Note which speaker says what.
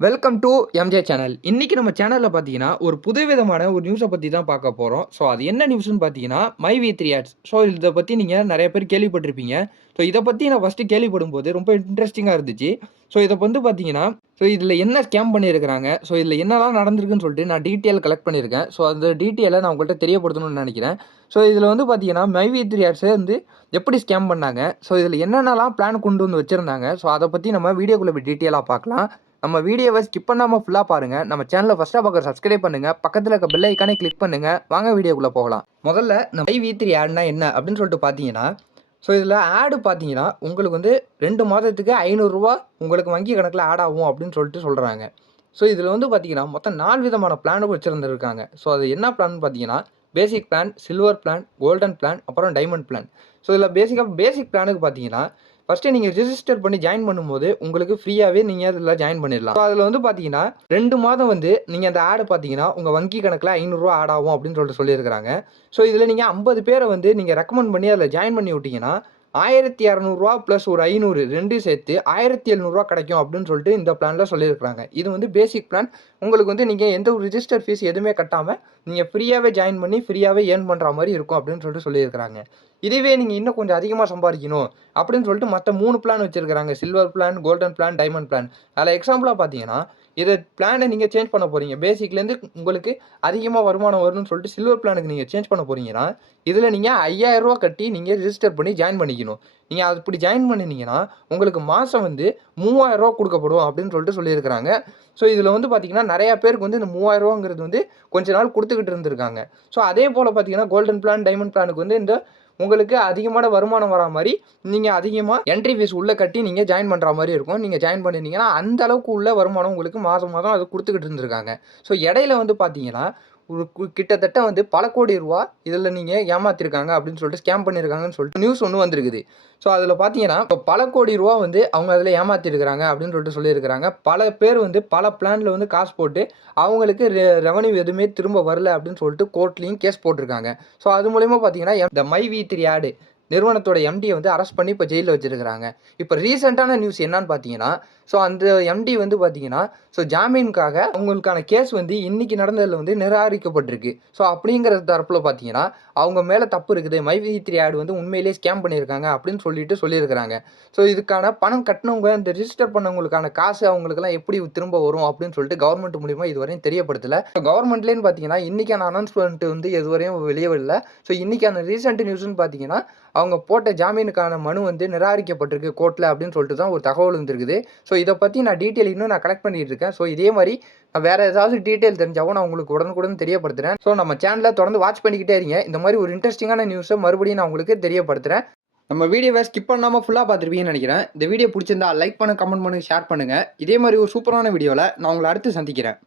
Speaker 1: Welcome to MJ channel இன்றைக்கி நம்ம சேனலில் பார்த்தீங்கன்னா ஒரு புதுவிதமான ஒரு நியூஸை பற்றி தான் பார்க்க போகிறோம் ஸோ அது என்ன நியூஸ்னு பார்த்தீங்கன்னா my V three ads so இதை பற்றி நீங்கள் நிறைய பேர் கேள்விப்பட்டிருப்பீங்க. ஸோ இதை பற்றி நான் ஃபஸ்ட்டு கேள்விப்படும் போது ரொம்ப இன்ட்ரெஸ்டிங்காக இருந்துச்சு. ஸோ இதை வந்து பார்த்தீங்கன்னா ஸோ இதில் என்ன ஸ்கேம் பண்ணியிருக்கிறாங்க ஸோ இதில் என்னெல்லாம் நடந்திருக்குன்னு சொல்லிட்டு நான் டீட்டெயில் கலெக்ட் பண்ணியிருக்கேன். ஸோ அந்த டீட்டெயிலை நான் உங்கள்கிட்ட தெரியப்படுத்தணும்னு நினைக்கிறேன். ஸோ இதில் வந்து பார்த்தீங்கன்னா மை வி த்ரீ ஆட்ஸை வந்து எப்படி ஸ்கேம் பண்ணாங்க? ஸோ இதில் என்னென்னலாம் பிளான் கொண்டு வந்து வச்சுருந்தாங்க? ஸோ அதை பற்றி நம்ம வீடியோக்குள்ளே போய் டீட்டெயிலாக பார்க்கலாம். நம்ம வீடியோவை ஸ்கிப் பண்ணாமல் ஃபுல்லாக பாருங்கள் நம்ம சேனலை ஃபஸ்ட்டாக பார்க்குற சப்ஸ்கிரைப் பண்ணுங்கள் பக்கத்தில் இருக்க பெல் ஐக்கானே கிளிக் பண்ணுங்கள் வாங்க வீடியோக்குள்ளே போகலாம். முதல்ல நம்ம வி த்ரீ ஆட்னா என்ன அப்படின்னு சொல்லிட்டு பார்த்தீங்கன்னா ஸோ இதில் ஆடு பார்த்தீங்கன்னா உங்களுக்கு வந்து ரெண்டு மாதத்துக்கு ஐநூறுரூவா உங்களுக்கு வங்கி கணக்கில் ஆட் ஆகும் அப்படின்னு சொல்லிட்டு சொல்கிறாங்க ஸோ இதில் வந்து பார்த்தீங்கன்னா மொத்தம் நாலு விதமான பிளானும் வச்சுருந்துருக்காங்க. ஸோ அது என்ன பிளான் பார்த்தீங்கன்னா basic plan silver plan golden plan அப்புறம் டைமண்ட் பிளான் ஸோ இதில் பேசிக்காக பேசிக் பிளானுக்கு பார்த்தீங்கன்னா ஃபஸ்ட்டு நீங்கள் ரிஜிஸ்டர் பண்ணி ஜாயின் பண்ணும்போது உங்களுக்கு ஃப்ரீயாகவே நீங்கள் அதில் ஜாயின் பண்ணிடலாம். ஸோ அதில் வந்து பார்த்தீங்கன்னா ரெண்டு மாதம் வந்து நீங்கள் அந்த ஆடு பார்த்தீங்கன்னா உங்கள் வங்கி கணக்கில் ஐநூறுரூவா ஆட் ஆகும் அப்படின்னு சொல்லிட்டு சொல்லியிருக்கிறாங்க. ஸோ இதில் நீங்கள் ஐம்பது பேரை வந்து நீங்கள் ரெக்கமெண்ட் பண்ணி அதில் ஜாயின் பண்ணி விட்டிங்கன்னா ஆயிரத்தி இரநூறுவா ப்ளஸ் ஒரு ஐநூறு ரெண்டும் சேர்த்து ஆயிரத்தி எழுநூறுவா கிடைக்கும் அப்படின்னு சொல்லிட்டு இந்த பிளானில் சொல்லியிருக்கிறாங்க. இது வந்து பேசிக் பிளான் உங்களுக்கு வந்து நீங்கள் எந்த ஒரு ரிஜிஸ்டர் ஃபீஸ் எதுவுமே கட்டாமல் நீங்கள் ஃப்ரீயாகவே ஜாயின் பண்ணி ஃப்ரீயாகவே ஏர்ன் பண்ணுற மாதிரி இருக்கும் அப்படின்னு சொல்லிட்டு சொல்லியிருக்கிறாங்க. இதுவே நீங்கள் இன்னும் கொஞ்சம் அதிகமாக சம்பாதிக்கணும் அப்படின்னு சொல்லிட்டு மற்ற மூணு பிளான் வச்சுருக்கிறாங்க. Silver plan golden plan diamond plan அதில் எக்ஸாம்பிளாக பார்த்தீங்கன்னா இதை பிளானை நீங்கள் சேஞ்ச் பண்ண போகிறீங்க பேசிக்லேருந்து உங்களுக்கு அதிகமாக வருமானம் வரும்னு சொல்லிட்டு சில்வர் பிளானுக்கு நீங்கள் சேஞ்ச் பண்ண போகிறீங்கன்னா இதில் நீங்கள் ஐயாயிரரூவா கட்டி நீங்கள் ரிஜிஸ்டர் பண்ணி ஜாயின் பண்ணிக்கணும். நீங்கள் அப்படி இப்படி ஜாயின் பண்ணினீங்கன்னா உங்களுக்கு மாதம் வந்து மூவாயிரரூவா கொடுக்கப்படும் அப்படின்னு சொல்லிட்டு சொல்லியிருக்கிறாங்க. ஸோ இதில் வந்து பார்த்தீங்கன்னா நிறையா பேருக்கு வந்து இந்த மூவாயிரரூவாங்கிறது வந்து கொஞ்ச நாள் கொடுத்துக்கிட்டு இருந்திருக்காங்க. ஸோ அதே போல் பார்த்தீங்கன்னா கோல்டன் பிளான் டைமண்ட் பிளானுக்கு வந்து இந்த உங்களுக்கு அதிகமான வருமானம் வரா மாதிரி நீங்கள் அதிகமாக என்ட்ரி ஃபீஸ் உள்ளே கட்டி நீங்கள் ஜாயின் பண்ணுற மாதிரி இருக்கும். நீங்கள் ஜாயின் பண்ணிட்டீங்கன்னா அந்த அளவுக்கு உள்ள வருமானம் உங்களுக்கு மாதம் மாதம் அது கொடுத்துக்கிட்டு இருந்திருக்காங்க. ஸோ இடையில வந்து பார்த்தீங்கன்னா கிட்டத்தட்ட வந்து பல கோடி ரூபா இதில் நீங்கள் ஏமாத்திருக்காங்க அப்படின்னு சொல்லிட்டு ஸ்கேம் பண்ணியிருக்காங்கன்னு சொல்லிட்டு நியூஸ் ஒன்று வந்திருக்குது. ஸோ அதில் பார்த்தீங்கன்னா இப்போ பல கோடி ரூபா வந்து அவங்க அதில் ஏமாத்திருக்கிறாங்க அப்படின்னு சொல்லிட்டு சொல்லியிருக்கிறாங்க. பல பேர் வந்து பல பிளானில் வந்து காசு போட்டு அவங்களுக்கு ரெ ரெவன்யூ எதுவுமே திரும்ப வரல அப்படின்னு சொல்லிட்டு கோர்ட்லேயும் கேஸ் போட்டிருக்காங்க. ஸோ அது மூலயமா பார்த்தீங்கன்னா இந்த மை வி த்ரீ ஆடு நிறுவனத்தோட எம்டியை வந்து அரெஸ்ட் பண்ணி இப்போ ஜெயிலில் வச்சிருக்கிறாங்க. இப்போ ரீசெண்டான நியூஸ் என்னன்னு பார்த்தீங்கன்னா ஸோ அந்த எம்டி வந்து பார்த்தீங்கன்னா ஸோ ஜாமீனுக்காக அவங்களுக்கான கேஸ் வந்து இன்றைக்கி நடந்ததில் வந்து நிராகரிக்கப்பட்டிருக்கு. ஸோ அப்படிங்கிற தரப்பில் பார்த்தீங்கன்னா அவங்க மேலே தப்பு இருக்குது. மை த்ரீ ஆடு வந்து உண்மையிலேயே ஸ்கேம் பண்ணியிருக்காங்க அப்படின்னு சொல்லிட்டு சொல்லியிருக்கிறாங்க. ஸோ இதுக்கான பணம் கட்டினவங்க இந்த ரிஜிஸ்டர் பண்ணவங்களுக்கான காசு அவங்களுக்குலாம் எப்படி திரும்ப வரும் அப்படின்னு சொல்லிட்டு கவர்மெண்ட் மூலிமா இதுவரையும் தெரியப்படுத்தல. கவர்மெண்ட்லேன்னு பார்த்தீங்கன்னா இன்றைக்கான அனௌன்ஸ்மெண்ட் வந்து எதுவரையும் வெளியவில்லை ஸோ இன்றைக்கான ரீசெண்ட் நியூஸ்னு பார்த்தீங்கன்னா அவங்க போட்ட ஜாமீனுக்கான மனு வந்து நிராகரிக்கப்பட்டிருக்கு கோர்ட்டில் அப்படின்னு சொல்லிட்டு தான் ஒரு தகவல் வந்துருக்குது. ஸோ இதை பற்றி நான் டீட்டெயில் இன்னும் நான் கலெக்ட் பண்ணிட்டு இருக்கேன். ஸோ இதே மாதிரி நான் வேறு ஏதாவது டீட்டெயில் தெரிஞ்சாவும் நான் உங்களுக்கு உடனுக்குடன் தெரியப்படுத்துகிறேன் ஸோ நம்ம சேனலை தொடர்ந்து வாட்ச் பண்ணிக்கிட்டே இருங்க. இந்த மாதிரி ஒரு இன்ட்ரெஸ்டிங்கான நியூஸை மறுபடியும் நான் உங்களுக்கு தெரியப்படுத்துகிறேன் நம்ம வீடியோவை ஸ்கிப் பண்ணாமல் ஃபுல்லாக பார்த்துருப்பீங்கன்னு நினைக்கிறேன். இந்த வீடியோ பிடிச்சிருந்தா லைக் பண்ணு கமெண்ட் பண்ணுங்க ஷேர் பண்ணுங்கள் இதே மாதிரி ஒரு சூப்பரான வீடியோவில் நான் உங்களை அடுத்து சந்திக்கிறேன்.